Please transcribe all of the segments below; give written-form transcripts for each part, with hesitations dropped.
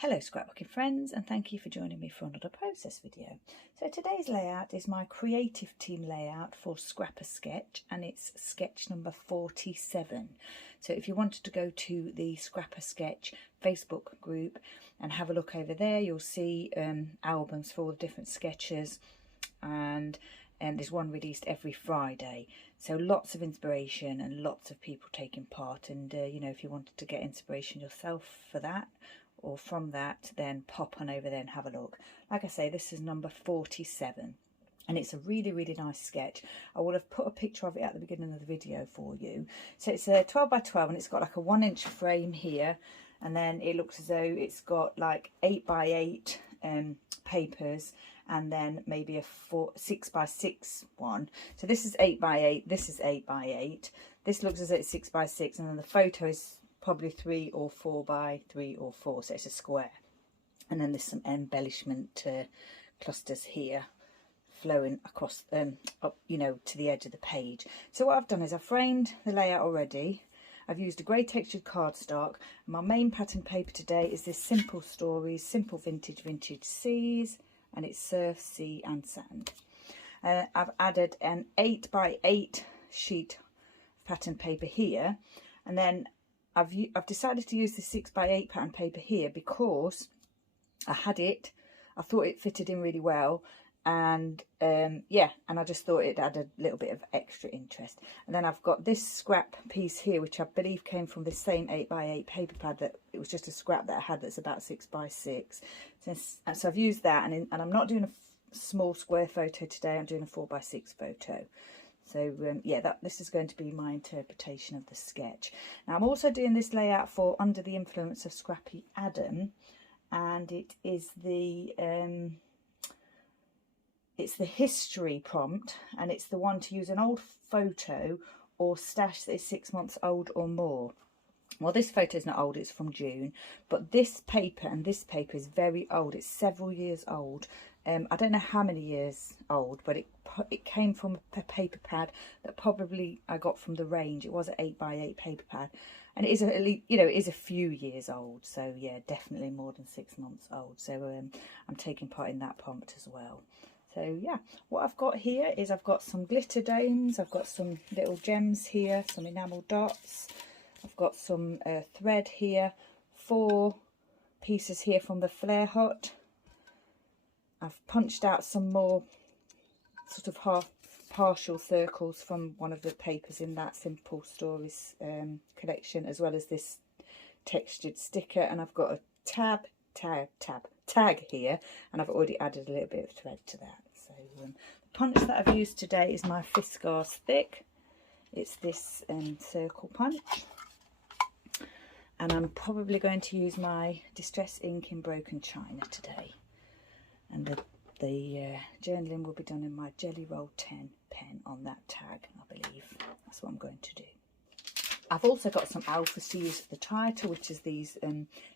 Hello scrapbooking friends, and thank you for joining me for another process video. So today's layout is my creative team layout for Scrap a Sketch, and it's sketch number 47. So if you wanted to go to the Scrap a Sketch Facebook group and have a look over there, you'll see albums for all the different sketches, and there's one released every Friday. So lots of inspiration and lots of people taking part, and you know, if you wanted to get inspiration yourself for that or from that, then pop on over there and have a look. Like I say, this is number 47 and it's a really nice sketch. I would have put a picture of it at the beginning of the video for you. So it's a 12 by 12 and it's got like a 1-inch frame here, and then it looks as though it's got like 8 by 8 papers, and then maybe a 6 by 6 one. So this is 8 by 8, this is 8 by 8, this looks as though it's 6 by 6, and then the photo is probably 3 or 4 by 3 or 4, so it's a square. And then there's some embellishment clusters here flowing across up, you know, to the edge of the page. So what I've done is I've framed the layout already. I've used a grey textured cardstock. My main pattern paper today is this Simple Stories Simple Vintage Seas, and it's surf, sea and sand. I've added an 8 by 8 sheet of pattern paper here, and then I've decided to use the 6 by 8 pattern paper here because I had it, I thought it fitted in really well, and yeah, and I just thought it had a little bit of extra interest. And then I've got this scrap piece here, which I believe came from this same 8 by 8 paper pad, that it was just a scrap that I had that's about 6 by 6. So I've used that, and I'm not doing a small square photo today, I'm doing a 4 by 6 photo. So yeah, this is going to be my interpretation of the sketch. Now I'm also doing this layout for Under the Influence of Scrappy Adam, and it is it's the history prompt, and it's the one to use an old photo or stash that is 6 months old or more. Well, this photo is not old, it's from June, but this paper and this paper is very old. It's several years old. I don't know how many years old, but it came from a paper pad that probably I got from the range. It was an 8 by 8 paper pad, and it is it is a few years old. So yeah, definitely more than 6 months old. So I'm taking part in that prompt as well. So yeah, what I've got here is I've got some glitter domes, I've got some little gems here, some enamel dots, I've got some thread here, 4 pieces here from the Flare Hut. I've punched out some more sort of half partial circles from one of the papers in that Simple Stories collection, as well as this textured sticker, and I've got a tag here, and I've already added a little bit of thread to that. So the punch that I've used today is my Fiskars Thick. It's this circle punch, and I'm probably going to use my Distress ink in Broken China today, and the journaling will be done in my Jelly Roll 10 pen on that tag. I believe that's what I'm going to do. I've also got some alphas to use for the title, which is these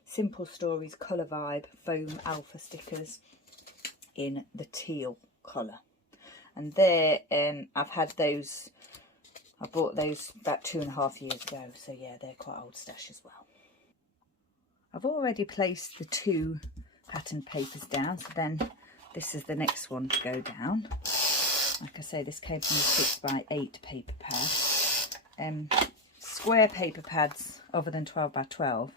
Simple Stories Colour Vibe foam alpha stickers in the teal colour. And there, I've had those, I bought those about 2.5 years ago, so yeah, they're quite old stash as well. I've already placed the 2 pattern papers down, so then this is the next one to go down. Like I say, this came from the 6 by 8 paper pad. Square paper pads other than 12 by 12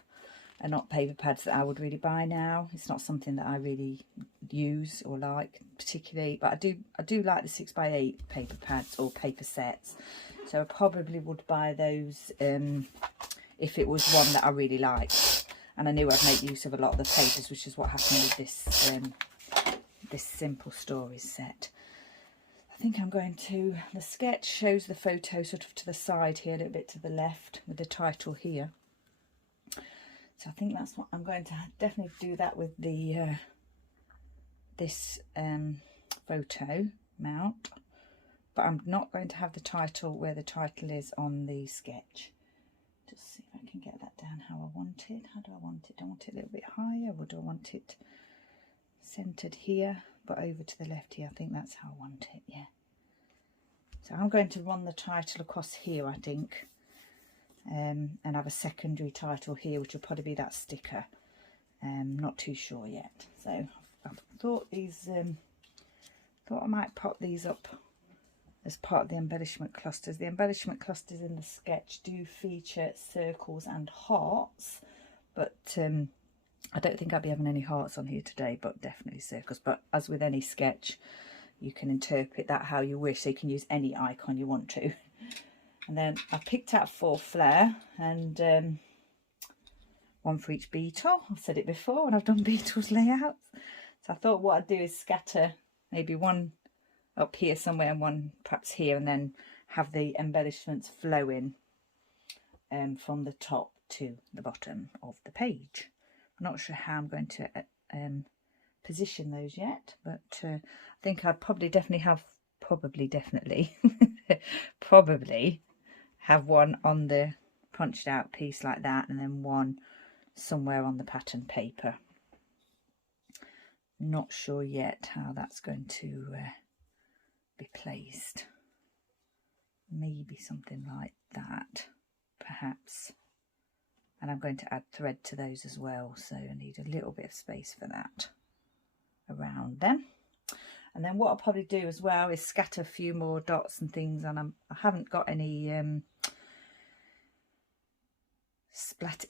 are not paper pads that I would really buy now. It's not something that I really use or like particularly, but I do like the 6 by 8 paper pads or paper sets, so I probably would buy those if it was one that I really liked and I knew I'd make use of a lot of the papers, which is what happened with this this Simple Stories set. I think I'm going to, the sketch shows the photo sort of to the side here, a little bit to the left, with the title here. So I think that's what I'm going to definitely do that with the this photo mount, but I'm not going to have the title where the title is on the sketch. Just see if I can get that down how I want it. How do I want it? Do I want it a little bit higher, or do I want it centered here but over to the left here? I think that's how I want it, yeah. So I'm going to run the title across here, I think, and have a secondary title here, which will probably be that sticker, Not too sure yet. So I thought these, thought I might pop these up as part of the embellishment clusters. The embellishment clusters in the sketch do feature circles and hearts, but I don't think I'll be having any hearts on here today, but definitely circles. But as with any sketch, you can interpret that how you wish, so you can use any icon you want to. And then I picked out 4 flare, and one for each beetle. I've said it before when I've done beetles layouts. So I thought what I'd do is scatter maybe one up here somewhere and one perhaps here, and then have the embellishments flowing from the top to the bottom of the page. I'm not sure how I'm going to position those yet, but I think I'd probably have one on the punched out piece like that, and then one somewhere on the pattern paper. Not sure yet how that's going to be placed. Maybe something like that, perhaps. And I'm going to add thread to those as well, so I need a little bit of space for that around them. And then what I'll probably do as well is scatter a few more dots and things, and I haven't got any splatter,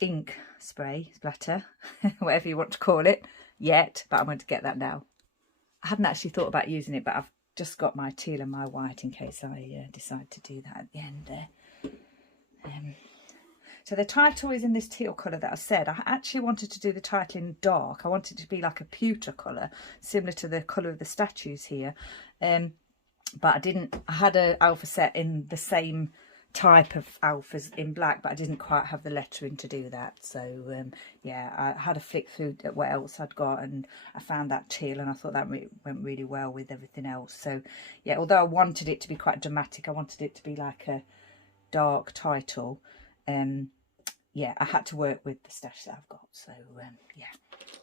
whatever you want to call it, yet, but I'm going to get that now. I hadn't actually thought about using it, but I've just got my teal and my white in case I decide to do that at the end there. So the title is in this teal colour that I said. I actually wanted to do the title in dark. I wanted it to be like a pewter colour, similar to the colour of the statues here. But I didn't. I had an alpha set in the same type of alphas in black, but I didn't quite have the lettering to do that. So yeah, I had a flick through at what else I'd got, and I found that teal, and I thought that went really well with everything else. So yeah, although I wanted it to be quite dramatic, I wanted it to be like a dark title. Yeah, I had to work with the stash that I've got. So yeah,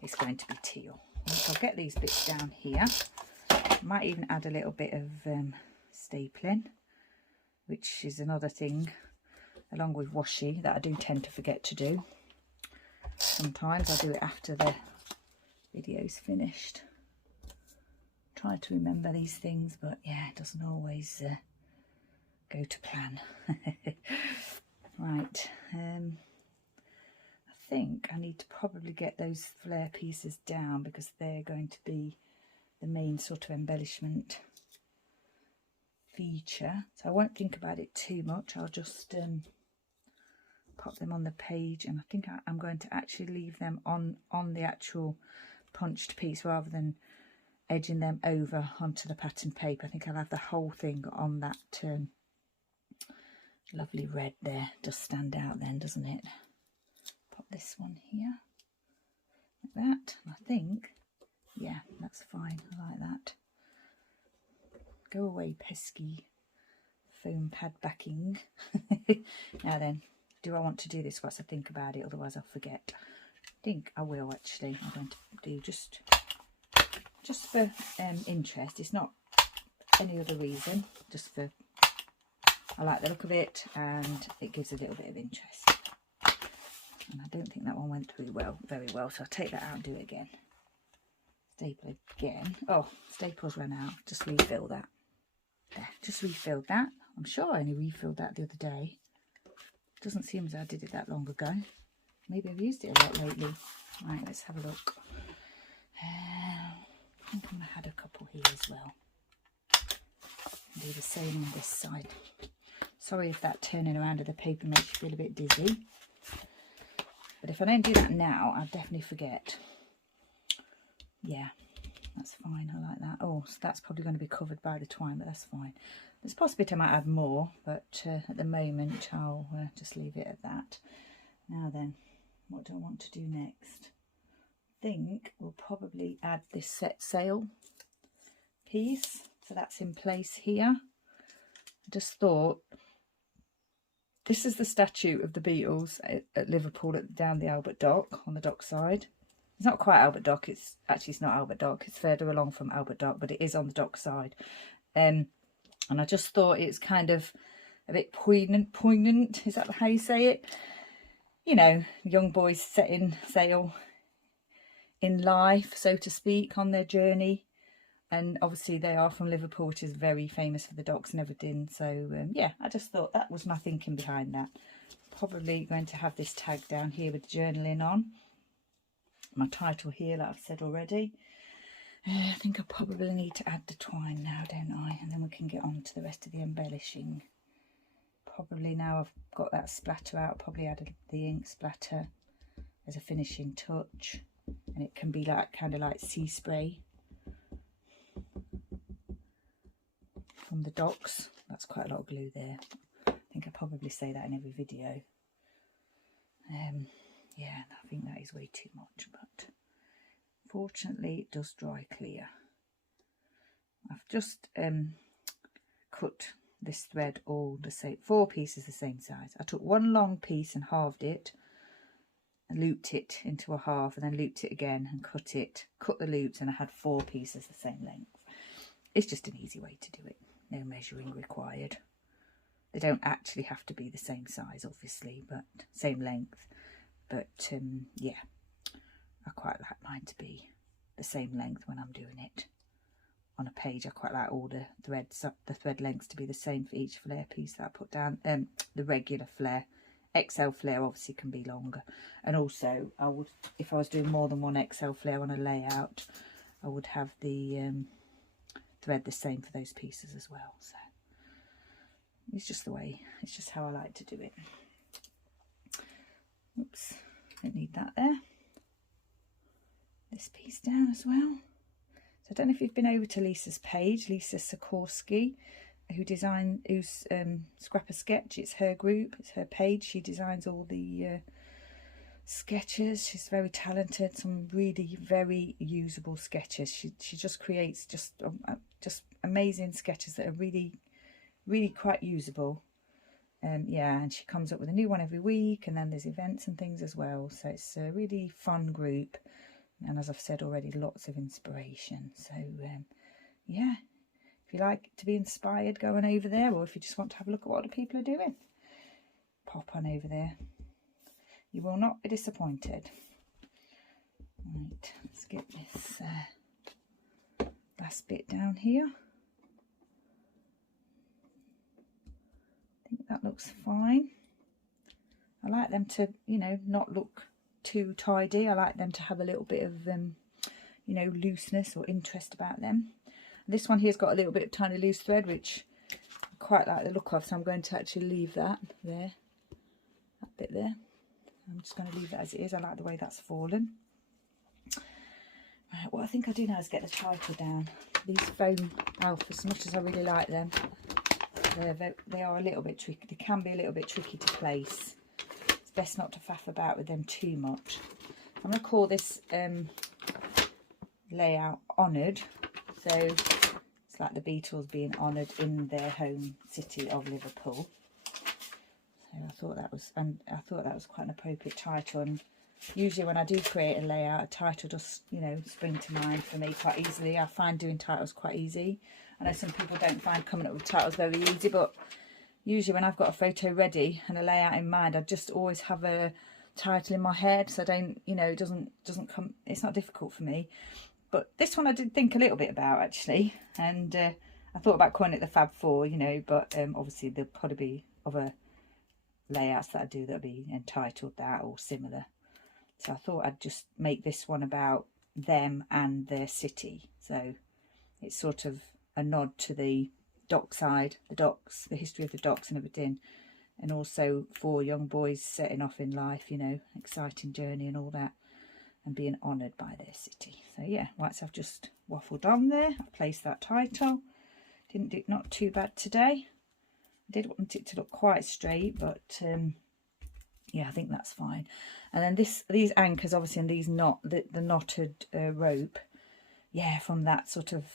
it's going to be teal. So I'll get these bits down here. Might even add a little bit of stapling, which is another thing, along with washi, that I do tend to forget to do. Sometimes I do it after the video's finished. Try to remember these things, but yeah, it doesn't always go to plan. Right, I think I need to probably get those flare pieces down, because they're going to be the main sort of embellishment feature. So I won't think about it too much. I'll just pop them on the page, and I think I'm going to actually leave them on the actual punched piece rather than edging them over onto the pattern paper. I think I'll have the whole thing on that lovely red there. Does stand out then, doesn't it? Pop this one here like that. I think, yeah, that's fine. I like that. Go away, pesky foam pad backing. Now then, do I want to do this whilst I think about it? Otherwise I'll forget. I think I will actually. I'm going to do just for interest. It's not any other reason. Just for, I like the look of it, and it gives a little bit of interest. And I don't think that one went through very well, so I'll take that out and do it again. Staple again. Oh, staples ran out. Just refill that. There, just refilled that. I'm sure I only refilled that the other day. Doesn't seem as I did it that long ago. Maybe I've used it a lot lately. Right, let's have a look. I think I'm going to add a couple here as well. And do the same on this side. Sorry if that turning around of the paper makes you feel a bit dizzy. But if I don't do that now, I'll definitely forget. Yeah, that's fine. I like that. Oh, so that's probably going to be covered by the twine, but that's fine. There's a possibility I might add more, but at the moment I'll just leave it at that. Now then, what do I want to do next? I think we'll probably add this set sail piece. So that's in place here. I just thought, this is the statue of the Beatles at Liverpool down the Albert Dock, on the dock side. It's not quite Albert Dock, it's not Albert Dock, it's further along from Albert Dock, but it is on the dock side. And I just thought it's kind of a bit poignant, is that how you say it? You know, young boys setting sail in life, so to speak, on their journey. And obviously they are from Liverpool, which is very famous for the docks and everything. So yeah, I just thought that was my thinking behind that. Probably going to have this tag down here with journaling on. My title here, like I've said already. I think I probably need to add the twine now, don't I? And then we can get on to the rest of the embellishing. Probably now I've got that splatter out, probably added the ink splatter as a finishing touch. And it can be like kind of like sea spray from the docks. That's quite a lot of glue there. I think I probably say that in every video. Yeah, I think that is way too much, but fortunately it does dry clear. I've just cut this thread all the same, 4 pieces the same size. I took one long piece and halved it, and looped it into a half, and then looped it again and cut it, cut the loops, and I had 4 pieces the same length. It's just an easy way to do it. No measuring required. They don't actually have to be the same size, obviously, but same length. But yeah, I quite like mine to be the same length when I'm doing it on a page. I quite like all the threads, the thread lengths to be the same for each flare piece that I put down. The regular flare, XL flare obviously can be longer. And also, I would, if I was doing more than one XL flare on a layout, I would have the thread the same for those pieces as well. So it's just the way, it's just how I like to do it. Oops, don't need that there. This piece down as well. So I don't know if you've been over to Lisa's page, Lisa Sikorsky, who's Scrapper Sketch. It's her group, it's her page. She designs all the sketches. She's very talented, some really very usable sketches. She just creates just amazing sketches that are really quite usable. Yeah, and she comes up with a new one every week, and then there's events and things as well. So it's a really fun group, and as I've said already, lots of inspiration. So yeah, if you like to be inspired, go on over there, or if you just want to have a look at what other people are doing, pop on over there. You will not be disappointed. Right, let's get this last bit down here. I think that looks fine. I like them to, you know, not look too tidy. I like them to have a little bit of, you know, looseness or interest about them. This one here's got a little bit of tiny loose thread, which I quite like the look of, so I'm going to actually leave that there, that bit there. I'm just going to leave it as it is. I like the way that's fallen. Right, what I think I'll do now is get the title down. These foam Alpha, as much as I really like them, they are a little bit tricky. They can be a little bit tricky to place. It's best not to faff about with them too much. I'm going to call this layout Honoured. So it's like the Beatles being honoured in their home city of Liverpool. So I thought that was quite an appropriate title. And usually when I do create a layout, a title does, you know, spring to mind for me quite easily. I find doing titles quite easy. I know some people don't find coming up with titles very easy, but usually when I've got a photo ready and a layout in mind, I just always have a title in my head, so I don't, you know, it doesn't come, it's not difficult for me. But this one I did think a little bit about, actually, and I thought about calling it the Fab Four, you know, but obviously there'll probably be other layouts that I do that'll be entitled that or similar. So I thought I'd just make this one about them and their city. So it's sort of a nod to the dockside, the docks, the history of the docks and everything, and also 4 young boys setting off in life, you know, exciting journey and all that, and being honoured by their city. So yeah, once I've just waffled on there, I've placed that title. Didn't do not too bad today. I did want it to look quite straight, but yeah, I think that's fine. And then these anchors, obviously, and these the knotted rope, yeah, from that sort of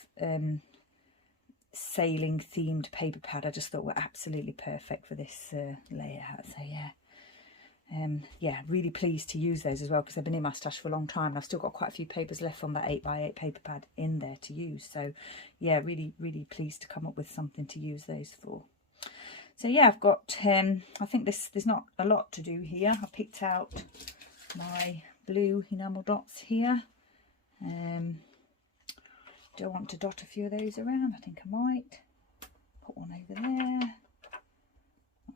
sailing themed paper pad, I just thought were absolutely perfect for this layout. So yeah, yeah, really pleased to use those as well, because they've been in my stash for a long time and I've still got quite a few papers left from that 8x8 paper pad in there to use. So yeah, really pleased to come up with something to use those for. So yeah, I've got I think there's not a lot to do here. I picked out my blue enamel dots here, Do I want to dot a few of those around? I think I might. Put one over there,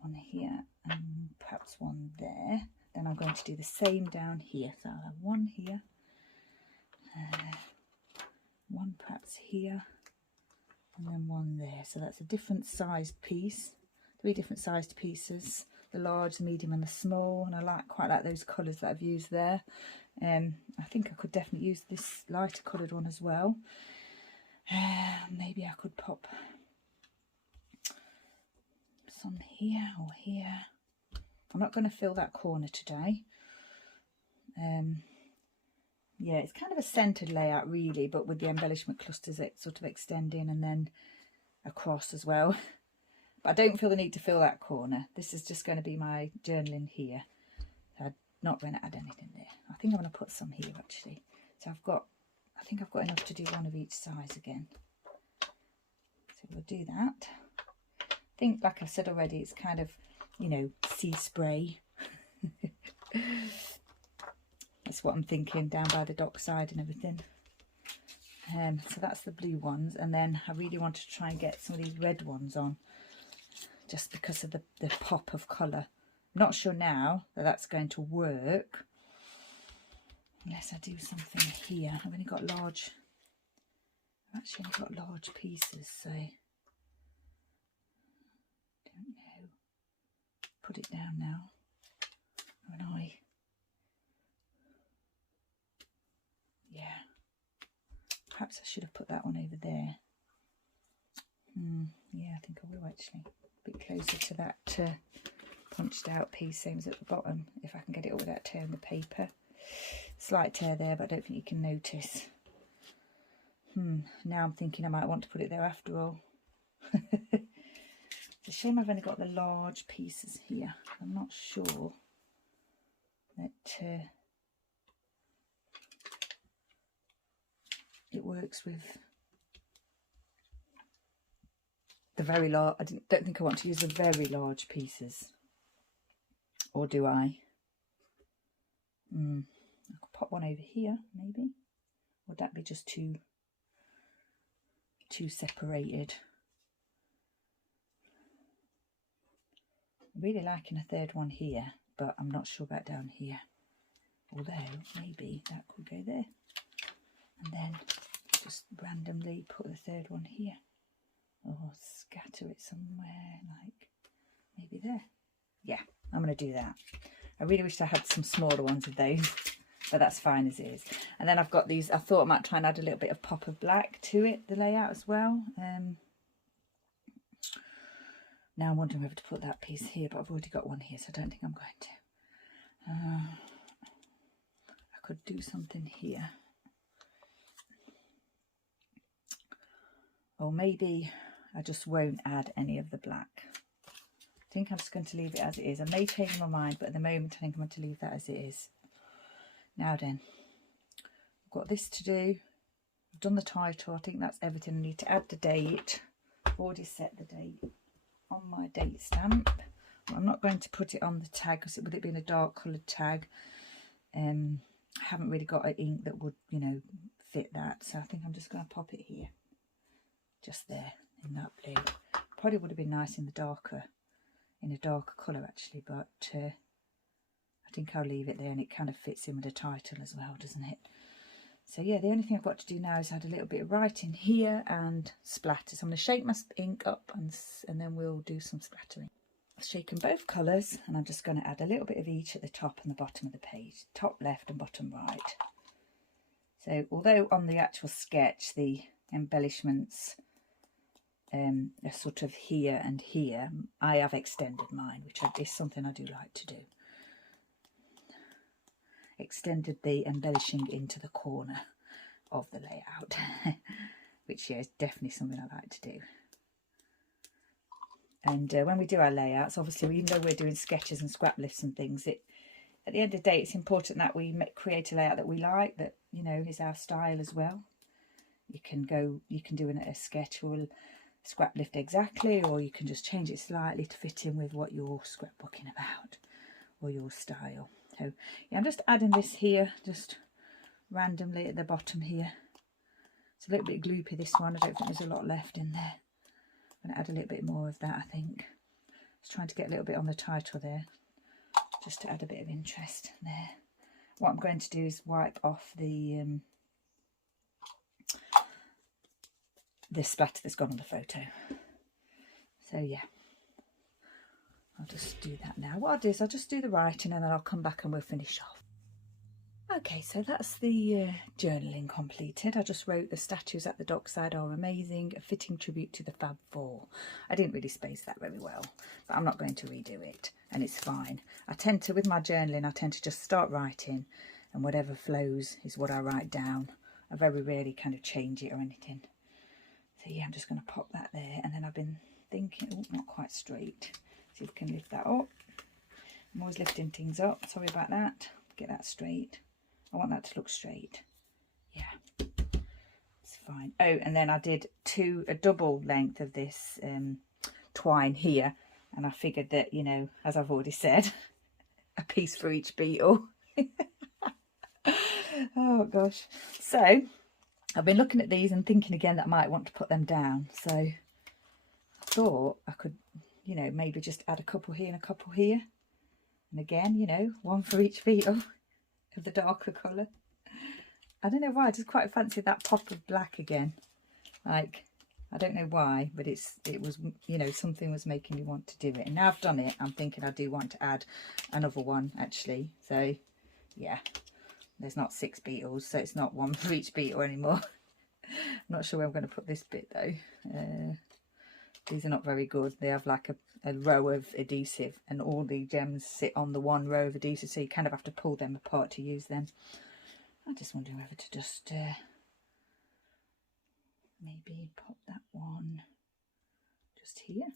one here, and perhaps one there. Then I'm going to do the same down here. So I'll have one here, one perhaps here, and then one there. So that's a different sized piece, 3 different sized pieces, the large, the medium and the small. And I quite like those colours that I've used there. I think I could definitely use this lighter coloured one as well. Maybe I could pop some here or here. I'm not going to fill that corner today. Yeah, it's kind of a centered layout really, but with the embellishment clusters it sort of extending and then across as well. But I don't feel the need to fill that corner. This is just going to be my journaling here. I'm not going to add anything there. I think I'm going to put some here actually. So I think I've got enough to do one of each size again. So we'll do that. I think, like I said already, it's kind of, you know, sea spray. That's what I'm thinking, down by the dock side and everything. So that's the blue ones, and then I really want to try and get some of these red ones on, just because of the pop of colour. I'm not sure now that that's going to work, unless I do something here. I've only got large, I've actually only got large pieces, so don't know. Put it down now, haven't I? Yeah, perhaps I should have put that one over there. Yeah, I think I will actually. A bit closer to that punched out piece, same as at the bottom, if I can get it all without tearing the paper. Slight tear there, but I don't think you can notice. Now I'm thinking I might want to put it there after all. It's a shame I've only got the large pieces here. I'm not sure that it works with the very large. I don't think I want to use the very large pieces, or do I? I could pop one over here maybe. Would that be just too separated? I'm really liking a third one here, but I'm not sure about down here. Although maybe that could go there, and then just randomly put the third one here, or scatter it somewhere, like maybe there. Yeah, I'm going to do that. I really wish I had some smaller ones of those, but that's fine as it is. And then I've got these. I thought I might try and add a little bit of pop of black to it, the layout as well. Now I'm wondering whether to put that piece here, but I've already got one here, so I don't think I'm going to. I could do something here. Or maybe I just won't add any of the black. I think I'm just going to leave it as it is. I may change my mind, but at the moment I think I'm going to leave that as it is. Now then, I've got this to do. I've done the title. I think that's everything. I need to add the date. I've already set the date on my date stamp. I'm not going to put it on the tag because with it being a dark coloured tag, I haven't really got an ink that would, you know, fit that. So I think I'm just going to pop it here. Just there in that blue. Probably would have been nice in the darker, in a darker colour actually, but I think I'll leave it there, and it kind of fits in with the title as well, doesn't it? So yeah, the only thing I've got to do now is add a little bit of writing here and splatter. So I'm going to shake my ink up and then we'll do some splattering. I've shaken both colours, and I'm just going to add a little bit of each at the top and the bottom of the page, top left and bottom right. So although on the actual sketch the embellishments are sort of here and here, I have extended mine, which is something I do like to do. Extended the embellishing into the corner of the layout, which yeah, is definitely something I like to do. And when we do our layouts, obviously, even though we're doing sketches and scrap lifts and things, at the end of the day, it's important that we create a layout that we like, that, you know, is our style as well. You can do a sketch or a scrap lift exactly, or you can just change it slightly to fit in with what you're scrapbooking about or your style. So yeah, I'm just adding this here, just randomly at the bottom here. It's a little bit gloopy, this one. I don't think there's a lot left in there. I'm going to add a little bit more of that, I think. I was trying to get a little bit on the title there, just to add a bit of interest there. What I'm going to do is wipe off the splatter that's gone on the photo. So yeah, I'll just do that now. What I'll do is I'll just do the writing and then I'll come back and we'll finish off. Okay, so that's the journaling completed. I just wrote the statues at the dockside are amazing, a fitting tribute to the Fab Four. I didn't really space that very well, but I'm not going to redo it, and it's fine. I tend to, with my journaling, I tend to just start writing, and whatever flows is what I write down. I very rarely kind of change it or anything. So yeah, I'm just going to pop that there, and then I've been thinking, oh, not quite straight. See if we can lift that up. I'm always lifting things up, sorry about that. Get that straight. I want that to look straight. Yeah, it's fine. Oh, and then I did a double length of this twine here, and I figured that, you know, as I've already said, a piece for each beetle. Oh gosh. So I've been looking at these and thinking again that I might want to put them down. So I thought I could, you know, maybe just add a couple here and a couple here. And again, you know, one for each beetle of the darker colour. I don't know why, I just quite fancy that pop of black again. Like, I don't know why, but it was, you know, something was making me want to do it. And now I've done it, I'm thinking I do want to add another one actually. So yeah, there's not 6 beetles, so it's not one for each beetle anymore. I'm not sure where I'm going to put this bit though. These are not very good. They have like a row of adhesive, and all the gems sit on the one row of adhesive, so you kind of have to pull them apart to use them. I'm just wondering whether to just maybe pop that one just here.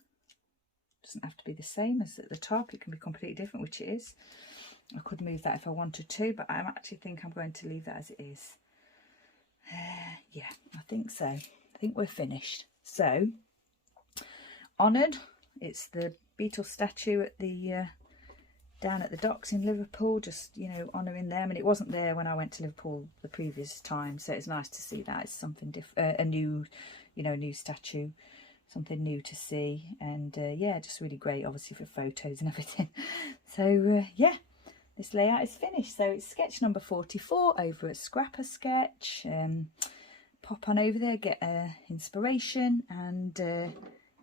Doesn't have to be the same as at the top, it can be completely different, which it is. I could move that if I wanted to, but I actually think I'm going to leave that as it is. Yeah, I think so. I think we're finished. So honoured, it's the beetle statue at the down at the docks in Liverpool, just, you know, honouring them. And it wasn't there when I went to Liverpool the previous time, so it's nice to see that. It's something different, a new, you know, new statue, something new to see. And yeah, just really great, obviously, for photos and everything. So yeah, this layout is finished. So it's sketch number 44 over at Scrapper Sketch. Pop on over there, get inspiration, and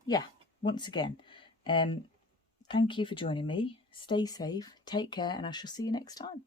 yeah, once again, thank you for joining me. Stay safe, take care, and I shall see you next time.